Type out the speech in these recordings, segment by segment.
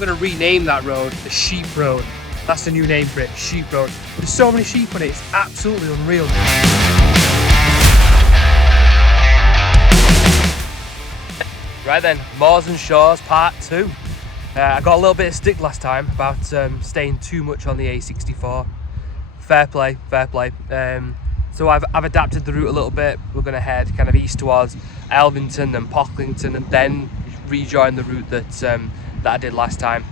I'm going to rename that road the Sheep Road. That's the new name for it, Sheep Road. There's so many sheep on it, it's absolutely unreal. Right then, Moors and Shores Part 2. I got a little bit of stick last time about staying too much on the A64. Fair play, fair play. So I've adapted the route a little bit. We're going to head kind of east towards Elvington and Pocklington and then rejoin the route that I did last time.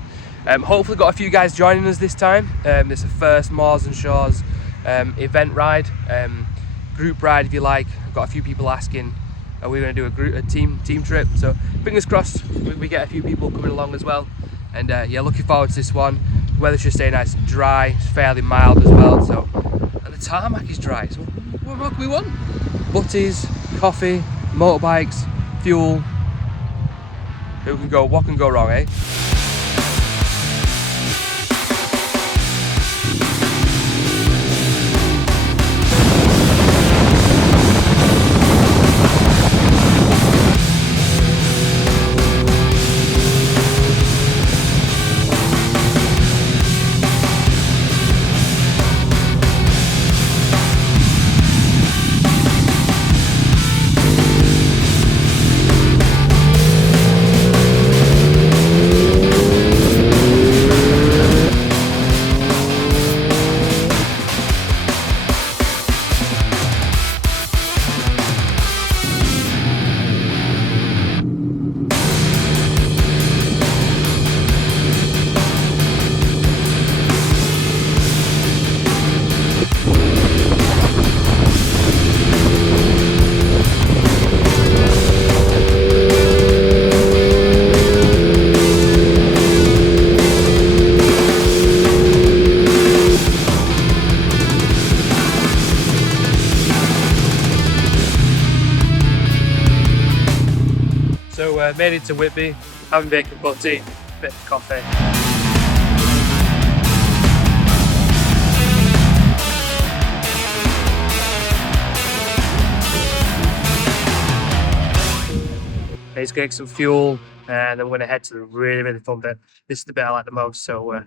Hopefully got a few guys joining us this time. It's the first Moors and Shores event ride, group ride if you like. I've got a few people asking, are we going to do a team trip? So fingers crossed we get a few people coming along as well. And yeah, looking forward to this one. The weather should stay nice and dry. It's fairly mild as well. So, and the tarmac is dry. So what more can we want? Butties, coffee, motorbikes, fuel. What can go wrong, eh? So made it to Whitby, having bacon butty, bit of coffee. Let's get some fuel and then we're going to head to the really fun bit. This is the bit I like the most, so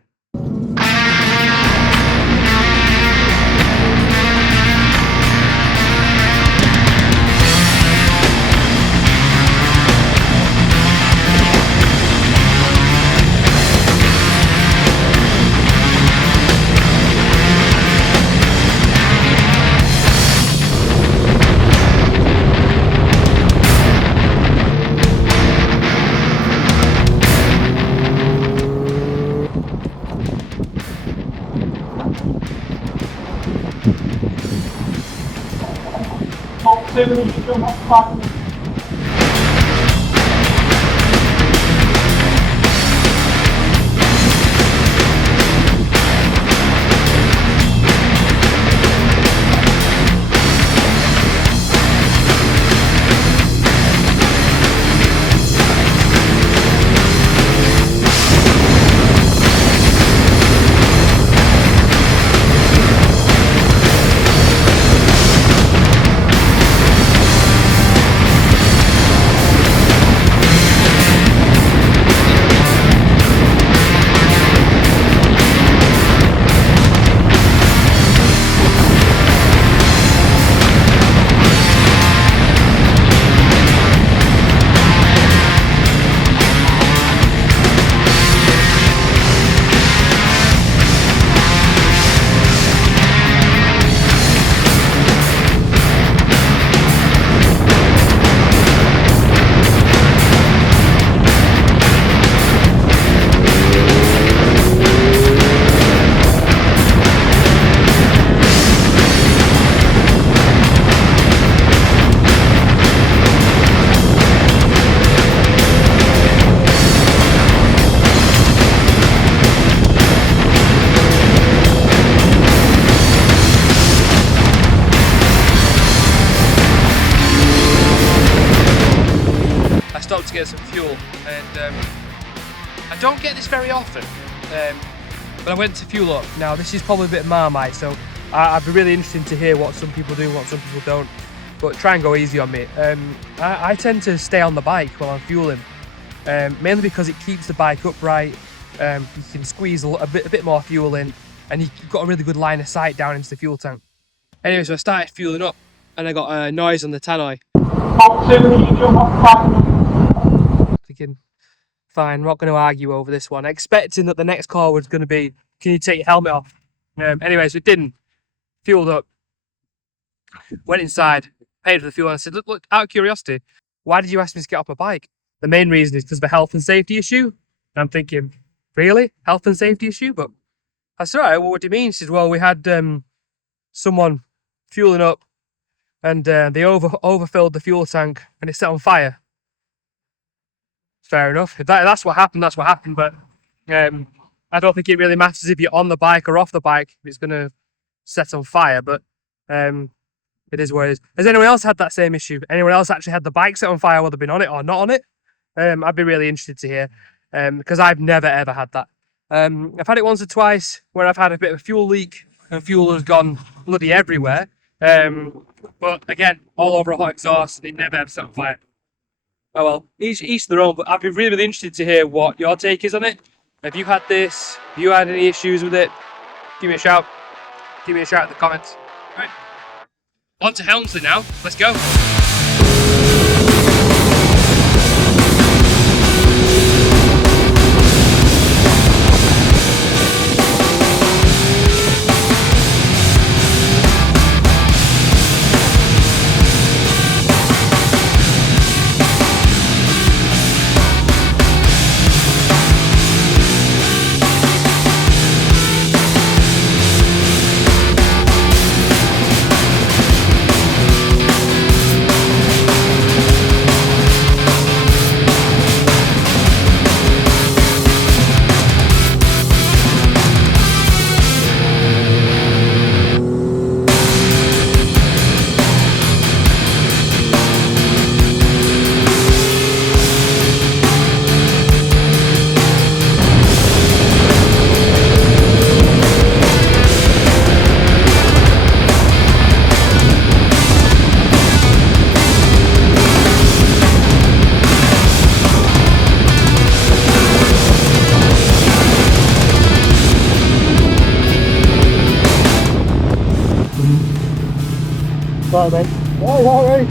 stopped to get some fuel, and I don't get this very often, but I went to fuel up. Now this is probably a bit Marmite, so I'd be really interested to hear what some people do, what some people don't, but try and go easy on me. I tend to stay on the bike while I'm fueling, mainly because it keeps the bike upright, You can squeeze a bit more fuel in, and you've got a really good line of sight down into the fuel tank. Anyway, so I started fueling up, and I got a noise on the tannoy. Thinking, fine, I'm not going to argue over this one. Expecting that the next call was going to be, can you take your helmet off? Anyway, so it didn't. Fueled up, went inside, paid for the fuel, and I said, look, out of curiosity, why did you ask me to get off my bike? The main reason is because of a health and safety issue. And I'm thinking, really? Health and safety issue? But I said, all right, well, what do you mean? She said, well, we had someone fueling up, and they overfilled the fuel tank, and it set on fire. Fair enough. If that's what happened, that's what happened. But I don't think it really matters if you're on the bike or off the bike, if it's going to set on fire. But it is what it is. Has anyone else had that same issue? Anyone else actually had the bike set on fire, whether they've been on it or not on it? I'd be really interested to hear, because I've never ever had that. I've had it once or twice where I've had a bit of a fuel leak and fuel has gone bloody everywhere. But again, all over a hot exhaust, it never ever set on fire. Oh well, each their own, but I'd be really, really interested to hear what your take is on it. Have you had this? Have you had any issues with it? Give me a shout. Give me a shout in the comments. Right. On to Helmsley now. Let's go. Sorry, mate. Oh, alright.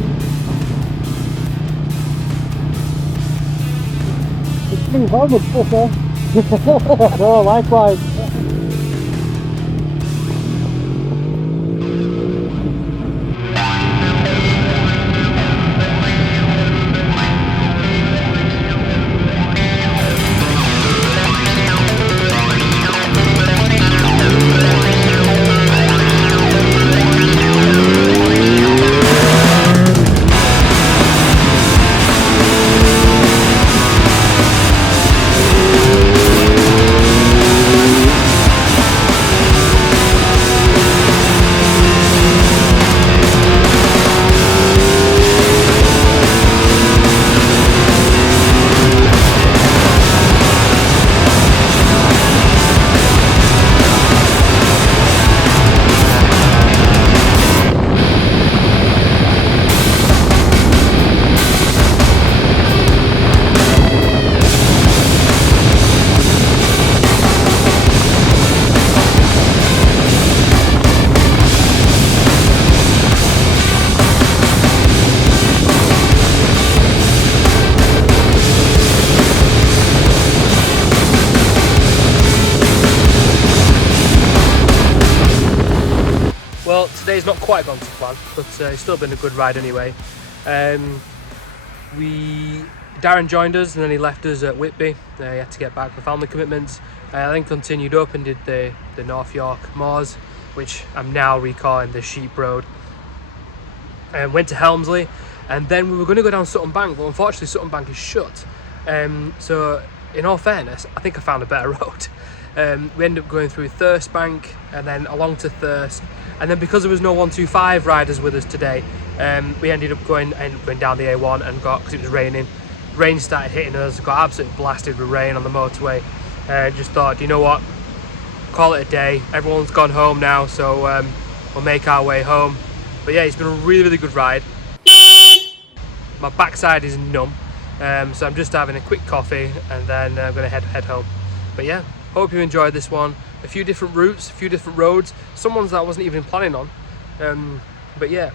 It's pretty hard with stuff, huh? No, likewise. Well, today's not quite gone to plan, but it's still been a good ride anyway. Darren joined us and then he left us at Whitby. He had to get back for family commitments. Then continued up and did the North York Moors, which I'm now recalling the Sheep Road. Went to Helmsley, and then we were going to go down Sutton Bank, but unfortunately Sutton Bank is shut. So in all fairness, I think I found a better road. We ended up going through Thirst Bank and then along to Thirst, and then because there was no 125 riders with us today, we ended up going down the A1 and because it was raining. Rain started hitting us, got absolutely blasted with rain on the motorway. Just thought, you know what, call it a day. Everyone's gone home now, so we'll make our way home. But yeah, it's been a really, really good ride. My backside is numb, so I'm just having a quick coffee and then I'm going to head home. But yeah, hope you enjoyed this one. A few different routes, a few different roads, some ones that I wasn't even planning on. But yeah,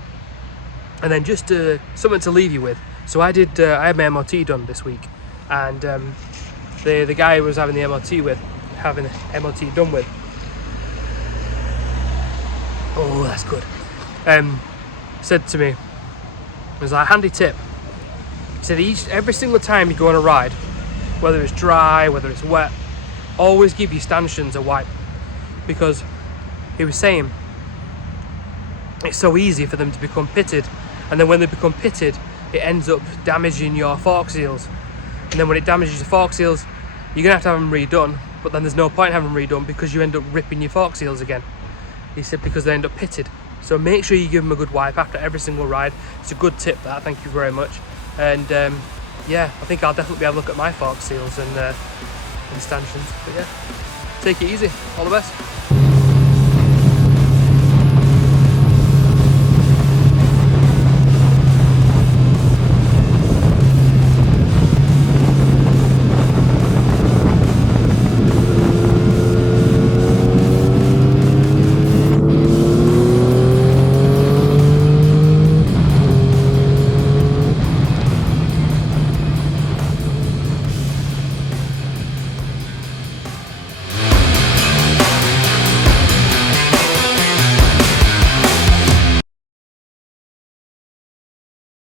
and then just something to leave you with. So I had my MOT done this week, and the guy I was having the MOT done with. Oh, that's good. Said to me, it was like a handy tip. He said every single time you go on a ride, whether it's dry, whether it's wet, always give your stanchions a wipe, because he was saying it's so easy for them to become pitted, and then when they become pitted, it ends up damaging your fork seals, and then when it damages your fork seals, you're gonna have to have them redone, but then there's no point having them redone because you end up ripping your fork seals again. He said because they end up pitted. So make sure you give them a good wipe after every single ride. It's a good tip, that. Thank you very much. And yeah, I think I'll definitely have a look at my fork seals and stanchions. But yeah, take it easy. All the best.